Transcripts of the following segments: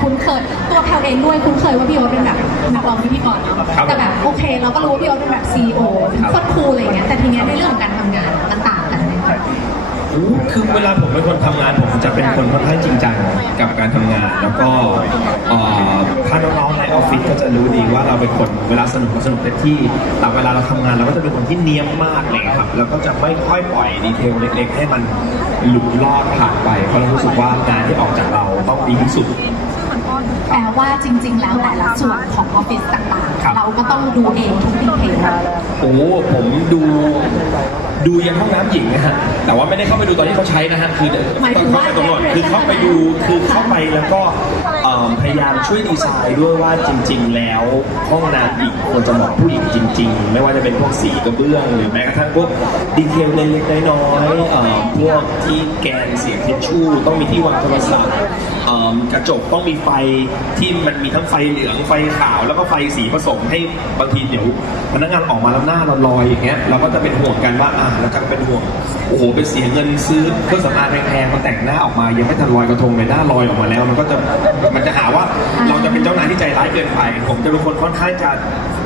คุ้นเคยตัวแพลเองด้วยคุ้นเคยว่าพี่โอ๊ตเป็นแบบนักร้องพิธีกรเนาะครับแต่แบบโอเค เราก็รู้ว่าพี่โอ๊ตเป็นแบบซีอีโอเป็นโคตรคูลอะไรอย่างเงี้ยแต่ทีเนี้ยในเรื่องของการทำงานมันต่างกันไหมคะอู้คือเวลาผมเป็นคนทำงานผมจะเป็นคนค่อนข้างจริงจังกับการทำงาน แล้วก็เอ่อถ้าน้องๆในออฟฟิศก็จะรู้ดีว่าเราเป็นคนเวลาสนุกก็สนุกเต็มที่แต่เวลาเราทำงานเราก็จะเป็นคนที่เนียมมากเลยครับแล้วก็จะไม่ค่อยปล่อยดีเทลเล็กๆให้มันหลุดลอดผ่านไปเพราะเรารู้สึกว่างานที่ออกจากเราต้องดีที่สุด แปลว่าจริง ๆ แล้วแต่ละส่วนของออฟฟิศต่างครับ ๆ เราก็ต้องดูเองทุกดีเทล โอ้ผมดูดูยันห้องน้ำหญิงนะฮะ แต่ว่าไม่ได้เข้าไปดูตอนที่เขาใช้นะฮะคือหมายถึงว่า เข้าไปตรงนั้นคือเข้าไปดูคือเข้าไปแล้วก็เอิ่มพยายามช่วยดีไซน์ด้วยว่าจริง ๆ แล้วห้องน้ำหญิงควรจะเหมาะผู้หญิงจริง ๆ ไม่ว่าจะเป็นพวกสีกระเบื้องหรือแม้กระทั่งพวกดีเทลเล็กๆน้อยๆเอิ่มพวกที่แกนเสียงทิชชู่ต้องมีที่วางโทรศัพท์เอิ่มกระจกต้องมีไฟที่มันมีทั้งไฟเหลืองไฟขาว แล้วก็ไฟสีผสมให้บางทีเดี๋ยวพนักงานออกมาแล้วหน้าเราลอยอย่างเงี้ยเราก็จะเป็นห่วงกันว่าอ่าเราจะเป็นห่วงโอ้โหไปเสียเงินซื้อเครื่องสำอางแพงๆมาแต่งหน้าออกมา ยังไม่ทันลอยกระทงเลยหน้าลอยออกมาแล้ว มันก็จะมันจะหาว่าเราจะเป็นเจ้านายที่ใจร้ายเกินไปผมจะเป็นคนค่อนข้างจะ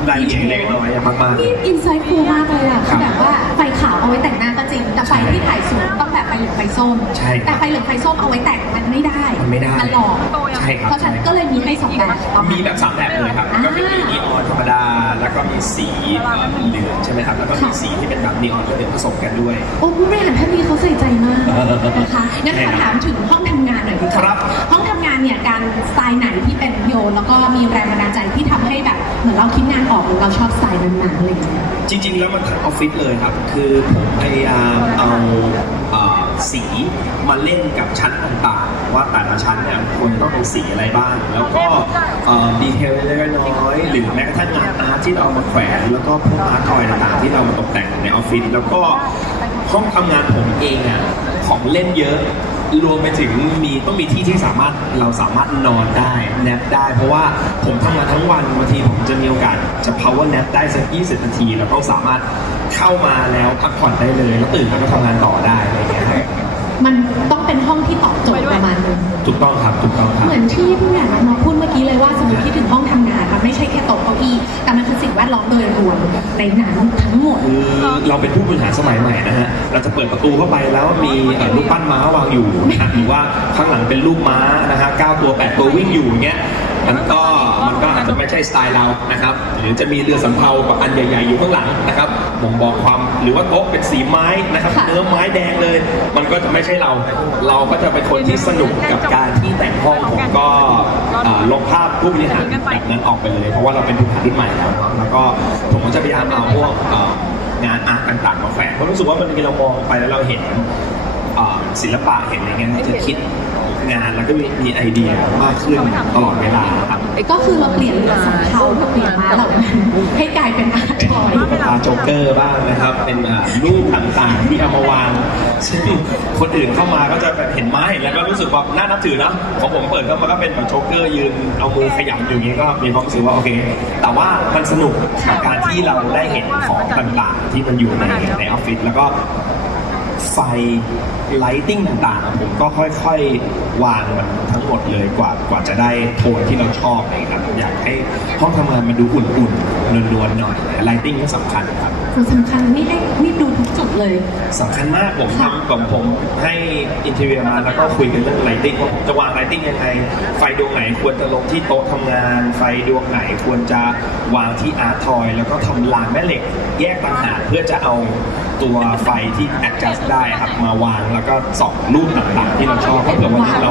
รายละเอียดเล็กน้อยอะมากๆ นี่อินไซต์ฟูลมากเลยอะคือแบบว่าไฟขาวเอาไว้แต่งหน้าก็จริง แต่ไฟที่ถ่ายสวยต้องแบบไฟเหลืองไฟส้ม ใช่แต่ไฟเหลืองไฟส้มเอาไว้แต่งมันไม่ได้มันไม่ได้มันหลอกใช่ครับ เพราะฉะนั้นก็เลยมีให้สองแบบประาณมีแบบสามแบบเลยครับ อ่าก็เป็นมีนีออนธรรมดา แล้วก็มีสีเอ่อเหลืองใช่ไหมครับ แล้วก็มีสีที่เป็นแบบนีออนกับเหลืองผสมกันด้วย โอ้ผู้บริหารท่านนี้เขาใส่ใจมากเออนะคะงั้นขอถามถึงห้องทำงานหน่อยดีกครัว่าบ ห้องทำงานเนี่ยการสไตล์ไหนที่เป็นโย นแล้วก็มีแรงบันดาลใจที่ทำให้แบบเหมือนเราคิดงานออกหรือเราชอบสไตล์นั้นๆอะไรอย่างเงี้ยจริง ๆ แล้วมันทั้งออฟฟิศเลยครับ คือผมพยายามเอาเอ่อสีมาเล่นกับชั้นต่างๆ ว่าแต่ละชั้นเนี่ยควรต้องเป็นสีอะไรบ้าง แล้วก็ดีเทลเล็กน้อยหรือแม้กระทั่งงานอาร์ตที่เราเอามาแขวนแล้วก็พวกอาร์ตทอยต่างๆ ที่เรามาตกแต่งในออฟฟิศแล้วก็ห้องทำงานผมเองอะของเล่นเยอะ รวมไปถึงมีต้องมีที่ที่สามารถเราสามารถนอนได้แนปได้ เพราะว่าผมทำงานทั้งวันบางทีผมจะมีโอกาสจะ power nap ได้สัก 20 นาที แล้วก็สามารถเข้ามาแล้วพักผ่อนได้เลย แล้วตื่นมาก็ทำงานต่อได้อะไรอย่างเงี้ย มันต้องเป็นห้องที่ตอบโจทย์ประมาณนึงถูกต้องครับถูกต้องครับ เหมือนที่ผู้ใหญ่มาพูดเมื่อกี้เลยว่าสมมติคิดถึงห้องทำงานมันไม่ใช่แค่โต๊ะเก้าอี้แต่มันคือสิ่งแวดล้อมโดยรวมในนั้นทั้งหมด คือเราเป็นผู้บริหารสมัยใหม่นะฮะ เราจะเปิดประตูเข้าไปแล้วมีเอ่อรูปปั้นม้าวางอยู่นะฮะหรือว่าข้างหลังเป็นรูปม้านะฮะ9ตัว8ตัววิ่งอยู่อย่างเงี้ยมันก็มันก็อาจจะไม่ใช่สไตล์เรานะครับ หรือจะมีเรือสำเภากับอันใหญ่ ๆ อยู่ข้างหลังนะครับบ่งบอกความหรือว่าโต๊ะเป็นสีไม้นะครับค่ะเนื้อไม้แดงเลย มันก็จะไม่ใช่เรา เราก็จะเป็นคนที่สนุกกับการที่แต่งห้องผมก็เอ่อลบภาพผู้บริหารแบบนั้นออกไปเลย เพราะว่าเราเป็นผู้บริหารรุ่นใหม่แล้วเนาะแล้วก็ผมก็จะพยายามเอาพวกเอ่องานอาร์ตต่างๆมาแฝงเพราะรู้สึกว่ามันเรามองไปแล้วเราเห็นเอ่อศิลปะเห็นอะไรเงี้ยเราจะคิด งานแล้วก็มีมีไอเดียมากขึ้นตลอดเวลาครับ ก็คือเราเปลี่ยนเรือสำเภาเปลี่ยนม้าเหล่านั้นให้กลายเป็นอาร์ตทอยเป็นตุ๊กตาโจ๊กเกอร์บ้างนะครับ เป็นอ่ารูปต่างๆที่เอามาวางซึ่งคนอื่นเข้ามาก็จะแบบเห็นไม้แล้วก็รู้สึกว่าน่านับถือนะของผมเปิดเข้ามาก็เป็นแบบโจ๊กเกอร์ยืนเอามือขยำอยู่อย่างนี้ก็มีความรู้สึกว่าโอเค แต่ว่ามันสนุกกับการที่เราได้เห็นของต่างๆที่มันอยู่ในในออฟฟิศแล้วก็ ไฟไลติ้งต่างๆ ผมก็ค่อยๆ วางมันทั้งหมดเลยกว่ากว่าจะได้โทนที่เราชอบเลยครับอยากให้ห้องทำงานมันดูอุ่นๆนวลๆหน่อยไลติ้งก็สำคัญครับคือสำคัญนี่ให้นี่ดูทุกจุดเลยสำคัญมากผมทำผมผมให้อินเทอร์เนียมาแล้วก็คุยกันเรื่องไลติ้งว่าผมจะวางไลติ้งยังไงไฟดวงไหนควรจะลงที่โต๊ะทำงาน ไฟดวงไหนควรจะวางที่อาร์ทอย แล้วก็ทำรางแม่เหล็กแยกต่างหากเพื่อจะเอา ตัวไฟที่ adjust ได้ครับมาวางแล้วก็ส่องรูปต่างๆ ที่เราชอบเพราะเผื่อวันนี้เรา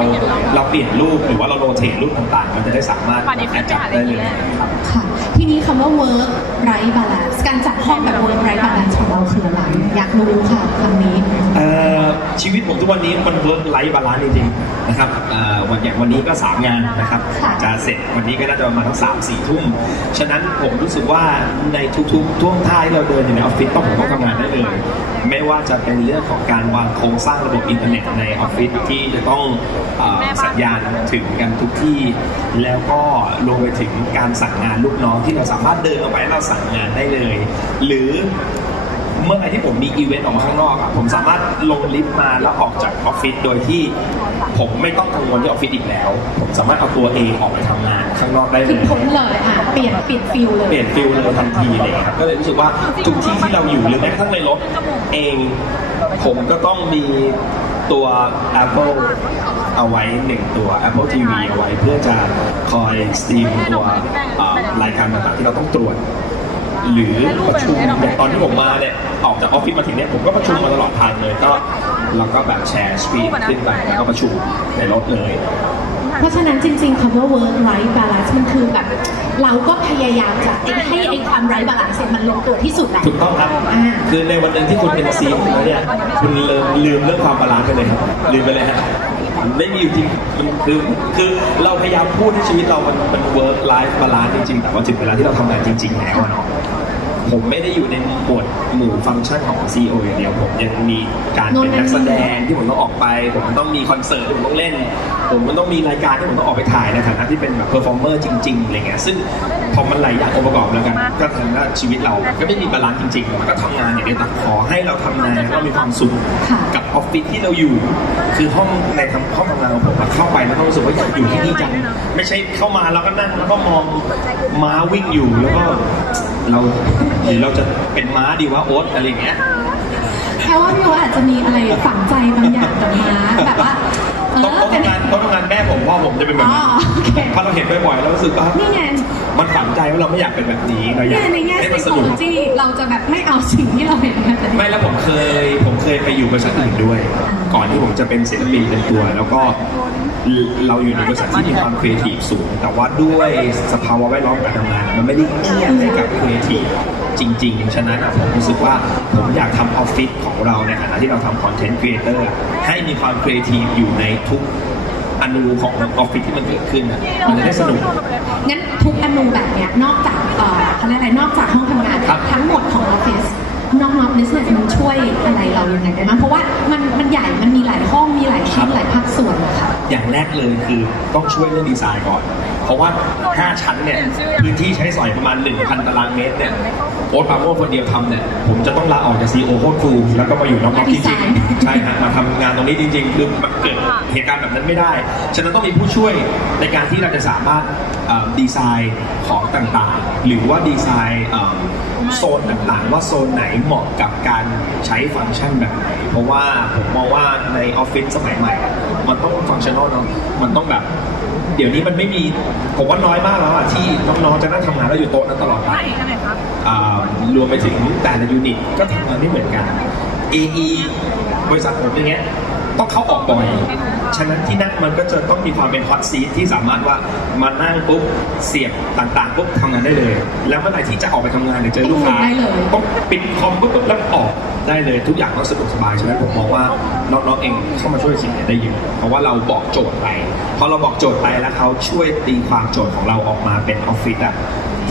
เราเปลี่ยนรูปหรือว่าเราโรเทตรูปต่างๆ มันจะได้สามารถ adjust ได้เลยครับค่ะทีนี้คำว่า work right balance การจัดห้องแบบ work right balance ของเราคืออะไรอยากรู้ค่ะคำนี้เอ่อชีวิตผมทุกวันนี้มันลดไลฟ์บาลานซ์จริงๆนะครับเอ่อวันอย่างวันนี้ก็ 3 งานนะครับค่ะจะเสร็จวันนี้ก็น่าจะประมาณทั้งสามสี่ทุ่ม ฉะนั้นผมรู้สึกว่าในทุกๆท่วงท่าที่เราเดินอยู่ในออฟฟิศต้องผมต้องทำงานได้เลยไม่ว่าจะเป็นเรื่องของการวางโครงสร้างระบบอินเทอร์เน็ตในออฟฟิศที่จะต้องเอ่อสัญญาณถึงกันทุกที่ แล้วก็รวมไปถึงการสั่งงานลูกน้องที่เราสามารถเดินออกไปแล้วเราสั่งงานได้เลย หรือ เมื่อไหร่ที่ผมมีอีเวนต์ออกมาข้างนอกอะผมสามารถลงลิฟต์มาแล้วออกจากออฟฟิศโดยที่ผมไม่ต้องกังวลที่ออฟฟิศอีกแล้ว ผมสามารถเอาตัวเองออกไปทำงานข้างนอกได้เลคือยพ้นเลยอะเปลี่ยนเปลี่ยนฟิลเลย เปลี่ยนฟิลเลยทันทีเลยครับก็เลยรู้สึกว่าทุกที่ที่เราอยู่หรือแม้กระทั่งในรถเอง ผมก็ต้องมีตัว Apple เอาไว้หนึ่งตัว Apple TV เอาไว้เพื่อจะคอยสตรีมตัวเอ่อรายการต่างๆที่เราต้องตรวจ หรือประชุมอย่างตอนที่ผมมาเนี่ยออกจากออฟฟิศมาถึงเนี่ยผมก็ประชุมมาตลอดทางเลยก็เราก็แบบแชร์สปีดขึ้นไปแล้วก็ประชุมในรถเลย เพราะฉะนั้นจริงๆ cover work life balance มันคือแบบเราก็พยายามจะให้ไอ้ความ right balance เนี่ยมันลงตัวที่สุดแหละถูกต้องครับอ่าคือในวันหนึ่งที่คุณเป็นซีอแล้วเนี่ยคุณลืมลืมเรื่องความบาลานซ์ไปเลยครับลืมไปเลยฮะมันไม่มีอยู่จริงมันคือคือเราพยายามพูดให้ชีวิตเรามันมัน work life balance จริงๆ แต่ว่าถึงเวลาที่เราทำงานจริง ๆ แล้วอะเนาะ ผมไม่ได้อยู่ในบทหมู่ฟังก์ชันของ CEO อย่างเดียวผมยังมีการเป็นนักแสดงที่ผมต้องออกไป ผมต้องมีคอนเสิร์ตที่ผมต้องเล่น ผมมันต้องมีรายการที่ผมต้องออกไปถ่ายในฐานะที่เป็นแบบเพอร์ฟอร์เมอร์จริงๆอะไรเงี้ยซึ่งพอมันหลายอย่างองค์ประกอบแล้วกันก็ทำให้ชีวิตเราก็ไม่มีบาลานซ์จริงๆมันก็ทำงานอย่างเดียวแต่ขอให้เราทำงานแล้วเรามีความสุขค่ะกับออฟฟิศที่เราอยู่ คือห้องในทำห้องทำงานของผมอะเข้าไปแล้วก็รู้สึกว่าอยากอยู่ที่นี่จังไม่ใช่เข้ามาแล้วก็นั่งแล้วก็มองม้าวิ่งอยู่แล้วก็เราหรือเราจะเป็นม้าดีว่าโอ๊ตอะไรอย่างเงี้ยแค่ว่าพี่โออาจจะมีอะไรฝังใจบางอย่างกับม้าแบบว่าเอ ต้องอต้องเป็นทำงานต้องทำงานแม่ผมพ่อผมจะเป็นแบบอ๋อนี้โอเคพอเราเห็นบ่อยๆเรารู้สึกว่านี่ไง มันฝังใจว่าเราไม่อยากเป็นแบบนี้เราอยากเนี่ยในแง่ให้ไซมันโคสโลนุกจีเราจะแบบไม่เอาสิ่งที่เราเห็นมาแต่ไม่แล้วผมเคยผมเคยไปอยู่บริษัทอื่นด้วย ก่อนที่ผมจะเป็นศิลปินเป็นตัว แล้วก็เราอยู่ในบริษัทที่มีความครีเอทีฟสูง แต่ว่าด้วยสภาวะแวดล้อมการทำงาน มันไม่ได้เอื้อให้กับครีเอทีฟจริง ๆ ฉะนั้นอะผมรู้สึกว่าผมอยากทำออฟฟิศของเราในฐานะที่เราทำคอนเทนต์ครีเอเตอร์ให้มีความครีเอทีฟอยู่ในทุกอนูของออฟฟิศที่มันเกิดขึ้นอะมันจะได้สนุก งั้นทุกอนูแบบเนี้ยนอกจากเอ่อเขาเรียกอะไรนอกจากห้องทำงานครับ ทั้งหมดของออฟฟิศน้องๆ business มันช่วยอะไรเรายังไงได้บ้างเพราะว่ามันมันใหญ่มันมีหลายห้องมีหลายชิ้นหลายภาคส่วนนะคะอย่างแรกเลยคือต้องช่วยเรื่องดีไซน์ก่อน เพราะว่า 5 ชั้นเนี่ย พื้นที่ใช้สอยประมาณ 1,000 ตารางเมตรเนี่ย โอ๊ตปราโมชคนเดียวทำเนี่ยผมจะต้องลาออกจากซีโอโคตรครูแล้วก็มาอยู่น้องๆจริงๆใช่ฮะมาทำงานตรงนี้จริงๆคือมันเกิดเหตุการณ์แบบนั้นไม่ได้ ฉะนั้นต้องมีผู้ช่วยในการที่เราจะสามารถเอ่อดีไซน์ของต่างๆ หรือว่าดีไซน์เอ่อโซนต่างๆ ว่าโซนไหนเหมาะกับการใช้ฟังก์ชันแบบไหน เพราะว่าผมมองว่าในออฟฟิศสมัยใหม่อะมันต้องฟังก์ชันอลเนาะมันต้องแบบเดี๋ยวนี้มันไม่มีผมว่าน้อยมากแล้วอะที่น้องๆจะนั่งทำงานแล้วอยู่โต๊ะนั้นตลอดไปอ่ารรวมไปถึงแต่ละยูนิตก็ทำงานไม่เหมือนกัน AE บริษัทผมอย่างเงี้ยต้องเข้าออกบ่อย ฉะนั้นที่นั่งมันก็จะต้องมีความเป็นฮอตซีทที่สามารถว่ามานั่งปุ๊บเสียบต่างๆปุ๊บทำงานได้เลย แล้วเมื่อไหร่ที่จะออกไปทำงานหรือเจอลูกค้าได้เลยต้องปิดคอมปุ๊บปุ๊บแล้วออกได้เลยทุกอย่างก็สะดวกสบายฉะนั้นผมมองว่าน้องๆเองเข้ามาช่วยสิ่งนี้ได้เยอะเพราะว่าเราบอกโจทย์ไปพอเราบอกโจทย์ไปแล้วเขาช่วยตีความโจทย์ของเราออกมาเป็นออฟฟิศอะ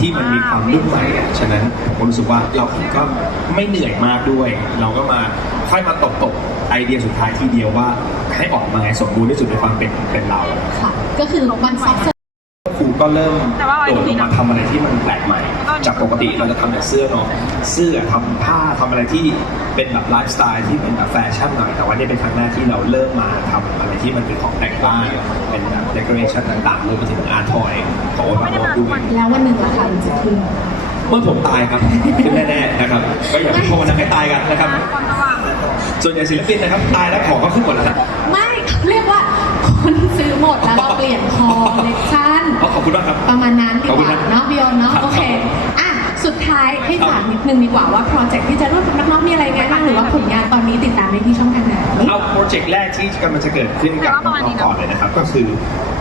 ที่มันมีความรุ่นใหม่อะฉะนั้นผมรู้สึกว่าเราก็ไม่เหนื่อยมากด้วย เราก็มาค่อยมาตบตบๆไอเดียสุดท้ายทีเดียวว่าให้ออกมาให้สมบูรณ์ที่สุดในความเป็นเป็นเรา ค่ะ ก็คือมันซอฟต์ครู ก็เริ่มโดดลงมาทำอะไรที่มันแปลกใหม่ จากปกติเราจะทำแต่เสื้อเนาะเสื้อทำผ้าทำอะไรที่เป็นแบบไลฟ์สไตล์ที่เป็นแบบแฟชั่นหน่อยแต่ว่านี่เป็นครั้งแรกที่เราเริ่มมาทำอะไรที่มันเป็นของแต่งบ้านเป็นแบบเดคอเรชันต่างๆรวมไปถึงอาร์ทอยของโอตาโมด้วยแล้ววันหนึ่งราคามันจะขึ้นเมื่อผมตายครับขึ้นแน่ๆนะครับก็อย่าไปภาวนาให้ตายกันนะครับ ส่วนใหญ่ศิลปินนะครับตายแล้วของก็ขึ้นหมดแล้วครับไม่เรียกว่า คนซื้อหมดแล้วเราเปลี่ยนคอลเลคชั่นขอบคุณมากครับ ประมาณนั้นดีขอบกคุณว่านะเนาะบิโอเนาะครับโอเคอะสุดท้ายให้ถามนิดนึงดีกว่าว่าโปรเจกต์ที่จะร่วมกับน้องๆมีอะไรไงบ้างหรือว่าผลงานตอนนี้ติดตามได้ที่ช่องทางไหนเอาโปรเจกต์แรกที่กำลังจะเกิดขึ้นกับน้องๆก่อนเลยนะครับ ก็คือ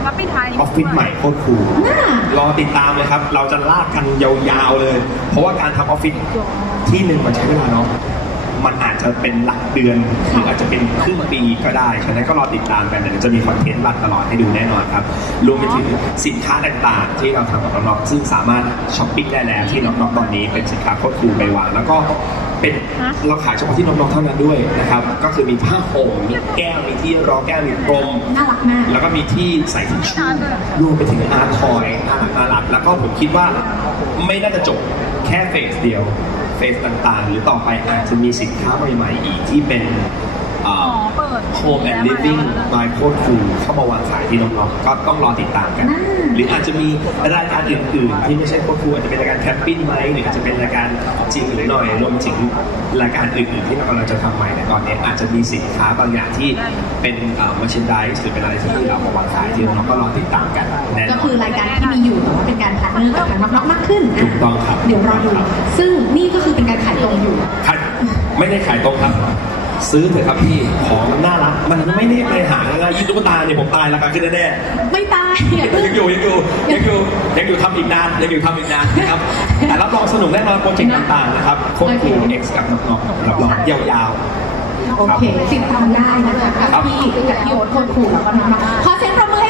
แล้วปิดท้ายออฟฟิศใหม่โคตรคูลน่ารอติดตามเลยครับ เราจะลากกันยาวๆเลย เพราะว่าการทำออฟฟิศที่หนึ่งมันใช้เวลาเนาะ มันอาจจะเป็นหลักเดือนหรืออาจจะเป็นครึ่งปีก็ได้ฉะนั้นก็รอติดตามกันเดี๋ยวจะมีคอนเทนต์รันตลอดให้ดูแน่นอนครับรวมไปถึงสินค้าต่างๆ ที่เราทำกับน้องๆซึ่งสามารถช้อปปิ้งได้แล้วที่น้องๆตอนนี้เป็นสินค้าโคตรคูลไปวางแล้วก็เป็นเราขายเฉพาะที่น้องๆเท่านั้นด้วยนะครับ ก็คือมีผ้าห่มมีแก้ว มีที่รองแก้ว มีพรมน่ารักมาก แล้วก็มีที่ใส่ทิชชู่รวมไปถึงอาร์ทอยน่ารักน่ารักแล้วก็ผมคิดว่าไม่น่าจะจบแค่เฟสเดียว เฟสต่างๆ หรือต่อไปอาจจะมีสินค้าใหม่ๆอีกที่เป็น อ่า Home and Living by โคตรคูเข้ามาวางขายที่น้องๆก็ต้องรอติดตามกันน่าหรืออาจจะมีรายการอื่นๆที่ไม่ใช่โคตรคูอาจจะเป็นรายการแคมปิ้งไหมหรืออาจจะเป็นรายการจริงหรือหน่อยรวมถึงรายการอื่นๆที่เรากำลังจะทำใหม่ในตอนนี้อาจจะมีสินค้าบางอย่างที่เป็นมาชินด s หรือเป็นอะไรที่เรามาวางขายที่น้องๆก็รอติดตามกันแน่นก็อน คือรายการที่มีอยู่แต่ว่าเป็นการพาร์ทเนอร์กับทางน้องๆมากขึ้นถูกต้องครับ เดี๋ยวรอดูซึ่งนี่ก็คือเป็นการขายตรงอยู่ ขายไม่ได้ขายตรงครับ ซื้อเถอะครับพี่ของมันน่ารัก มันไม่ได้ไปหาง่ายๆยิ่งตุ๊กตาเนี่ยผมตายราคาขึ้นแน่ๆไม่ตายอย่าเพิ่ง ยังอยู่ยังอยู่ยังอยู่ยังอยู่ทำอีกนานยังอยู่ทำอีกนานนะครับ แต่รับรองสนุกแน่นอนโปรเจกต์ต่างๆนะครับโคตรคูเอ็กซ์กับน้องๆรับรองยาวๆ โอเคติดตามได้นะคะกับพี่กับพี่โอ๊ตโคตรคูลแล้วก็น้องๆขอเสียงปรบมือให้